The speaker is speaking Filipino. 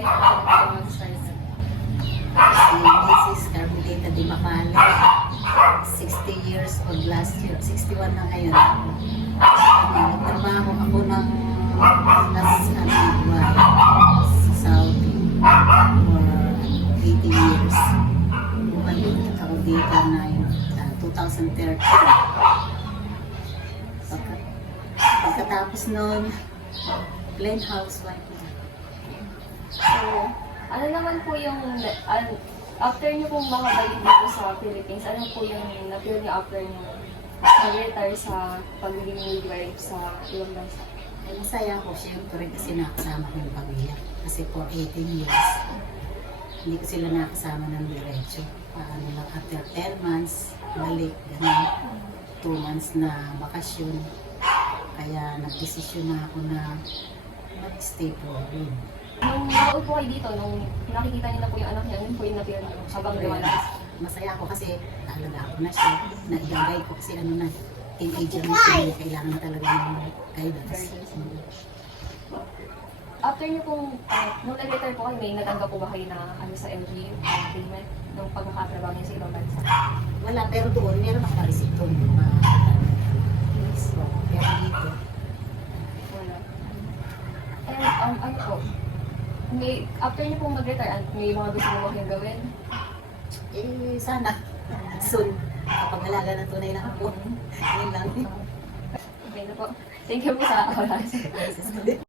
wife at outside? Si Mrs. Carmelita Di Macala, 60 years old last year, 61 na ngayon. Nagtrabaho ako ng sa Saudi for 18 years. Bumalik ako dito na 2013. Pagkatapos nun, plain housewife na. So, ano naman po yung, after nyo pong makabalik dito sa Philippines, ano po yung na-feel nyo after nyo mag-retire sa pagiging midwife sa ibang bansa? Ay, masaya ako siyempre kasi nakasama ko yung pamilya. Kasi for 18 years, hindi ko sila nakasama ng diretso. Paano lang, after 10 months, balik, ganun. 2 months na bakasyon. Kaya nag-desisyon na ako na mag-stay for good. Nung nauwi po kayo dito, nung nakikita niyo na po yung anak niya, ano po yung na-feel nyo habang lumalas? Masaya ako kasi naalaga ko na siya. Nailagay ko kasi ano na, teenager na siya. Kailangan na talaga ng guidance. After niyo pong, nung nag-retire po kayo, may natanggap po ba kayo na ano sa LGU payment nung pagkakatrabaho niyo sa ibang bansa? Wala, pero doon, meron ako resito. So, pero dito, Wala. And ano po, after niyo pong mag-retire, may mga gusto mo kayong gawin? sana, soon, kapag halaga ng tunay na ako. Yun lang. Okay na po. Thank you po sa oras.